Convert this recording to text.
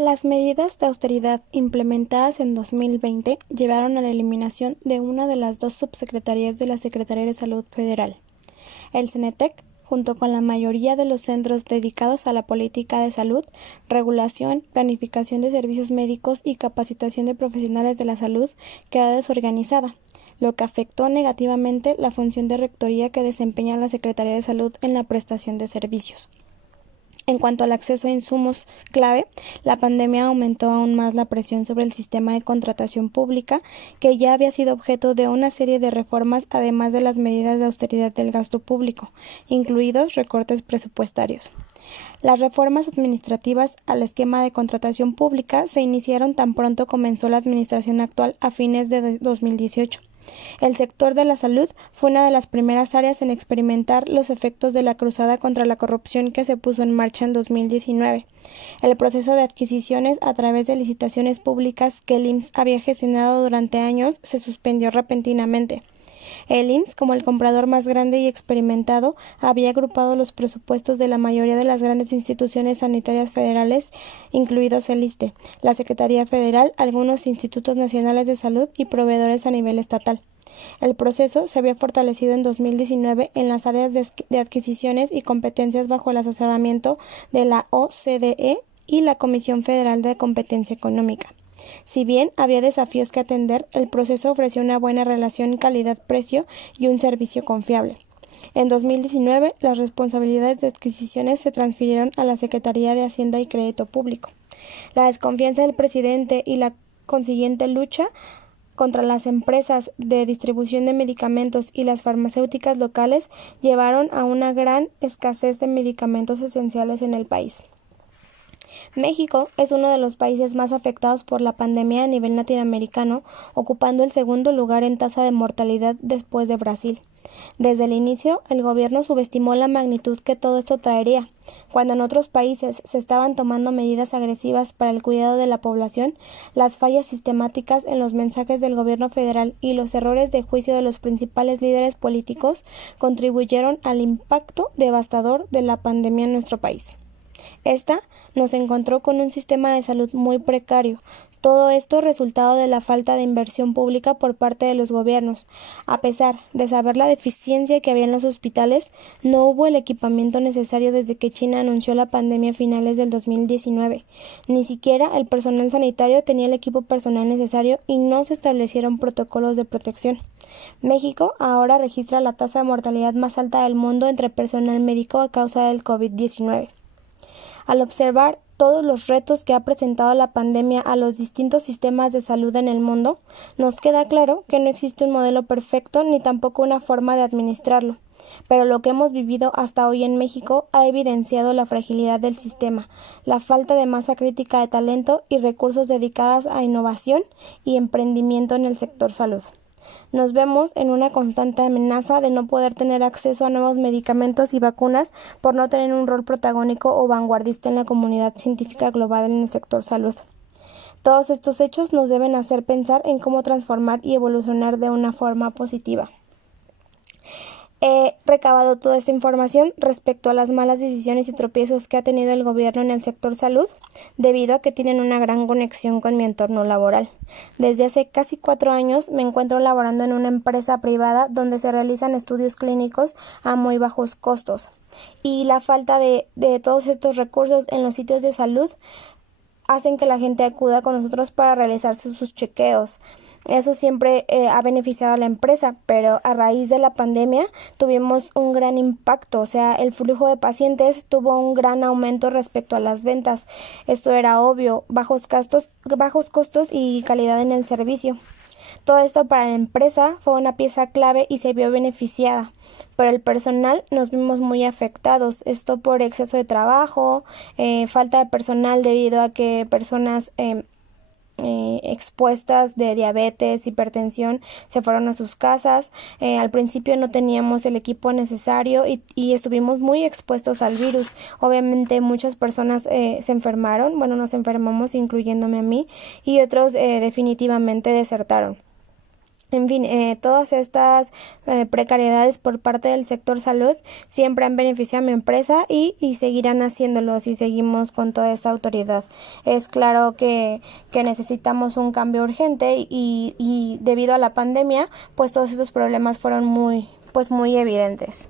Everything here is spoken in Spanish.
Las medidas de austeridad implementadas en 2020 llevaron a la eliminación de una de las dos subsecretarías de la Secretaría de Salud Federal. El CENETEC, junto con la mayoría de los centros dedicados a la política de salud, regulación, planificación de servicios médicos y capacitación de profesionales de la salud, quedó desorganizada, lo que afectó negativamente la función de rectoría que desempeña la Secretaría de Salud en la prestación de servicios. En cuanto al acceso a insumos clave, la pandemia aumentó aún más la presión sobre el sistema de contratación pública, que ya había sido objeto de una serie de reformas, además de las medidas de austeridad del gasto público, incluidos recortes presupuestarios. Las reformas administrativas al esquema de contratación pública se iniciaron tan pronto comenzó la administración actual a fines de 2018. El sector de la salud fue una de las primeras áreas en experimentar los efectos de la cruzada contra la corrupción que se puso en marcha en 2019. El proceso de adquisiciones a través de licitaciones públicas que el IMSS había gestionado durante años se suspendió repentinamente. El IMSS, como el comprador más grande y experimentado, había agrupado los presupuestos de la mayoría de las grandes instituciones sanitarias federales, incluidos el ISSSTE, la Secretaría Federal, algunos institutos nacionales de salud y proveedores a nivel estatal. El proceso se había fortalecido en 2019 en las áreas de adquisiciones y competencias bajo el asesoramiento de la OCDE y la Comisión Federal de Competencia Económica. Si bien había desafíos que atender, el proceso ofreció una buena relación calidad-precio y un servicio confiable. En 2019, las responsabilidades de adquisiciones se transfirieron a la Secretaría de Hacienda y Crédito Público. La desconfianza del presidente y la consiguiente lucha contra las empresas de distribución de medicamentos y las farmacéuticas locales llevaron a una gran escasez de medicamentos esenciales en el país. México es uno de los países más afectados por la pandemia a nivel latinoamericano, ocupando el segundo lugar en tasa de mortalidad después de Brasil. Desde el inicio, el gobierno subestimó la magnitud que todo esto traería. Cuando en otros países se estaban tomando medidas agresivas para el cuidado de la población, las fallas sistemáticas en los mensajes del gobierno federal y los errores de juicio de los principales líderes políticos contribuyeron al impacto devastador de la pandemia en nuestro país. Esta nos encontró con un sistema de salud muy precario. Todo esto resultado de la falta de inversión pública por parte de los gobiernos. A pesar de saber la deficiencia que había en los hospitales, no hubo el equipamiento necesario desde que China anunció la pandemia a finales del 2019. Ni siquiera el personal sanitario tenía el equipo personal necesario y no se establecieron protocolos de protección. México ahora registra la tasa de mortalidad más alta del mundo entre personal médico a causa del COVID-19. Al observar todos los retos que ha presentado la pandemia a los distintos sistemas de salud en el mundo, nos queda claro que no existe un modelo perfecto ni tampoco una forma de administrarlo. Pero lo que hemos vivido hasta hoy en México ha evidenciado la fragilidad del sistema, la falta de masa crítica de talento y recursos dedicados a innovación y emprendimiento en el sector salud. Nos vemos en una constante amenaza de no poder tener acceso a nuevos medicamentos y vacunas por no tener un rol protagónico o vanguardista en la comunidad científica global en el sector salud. Todos estos hechos nos deben hacer pensar en cómo transformar y evolucionar de una forma positiva. He recabado toda esta información respecto a las malas decisiones y tropiezos que ha tenido el gobierno en el sector salud, debido a que tienen una gran conexión con mi entorno laboral. Desde hace casi 4 años me encuentro laborando en una empresa privada donde se realizan estudios clínicos a muy bajos costos. Y la falta de todos estos recursos en los sitios de salud hacen que la gente acuda con nosotros para realizarse sus chequeos. Eso siempre ha beneficiado a la empresa, pero a raíz de la pandemia tuvimos un gran impacto, o sea, el flujo de pacientes tuvo un gran aumento respecto a las ventas. Esto era obvio, bajos costos y calidad en el servicio. Todo esto para la empresa fue una pieza clave y se vio beneficiada, pero el personal nos vimos muy afectados, esto por exceso de trabajo, falta de personal debido a que personas expuestas de diabetes, hipertensión, se fueron a sus casas. Al principio no teníamos el equipo necesario y estuvimos muy expuestos al virus. Obviamente muchas personas se enfermaron, nos enfermamos incluyéndome a mí, y otros definitivamente desertaron. En fin, todas estas precariedades por parte del sector salud siempre han beneficiado a mi empresa y seguirán haciéndolo si seguimos con toda esta autoridad. Es claro que necesitamos un cambio urgente y debido a la pandemia, pues todos estos problemas fueron muy evidentes.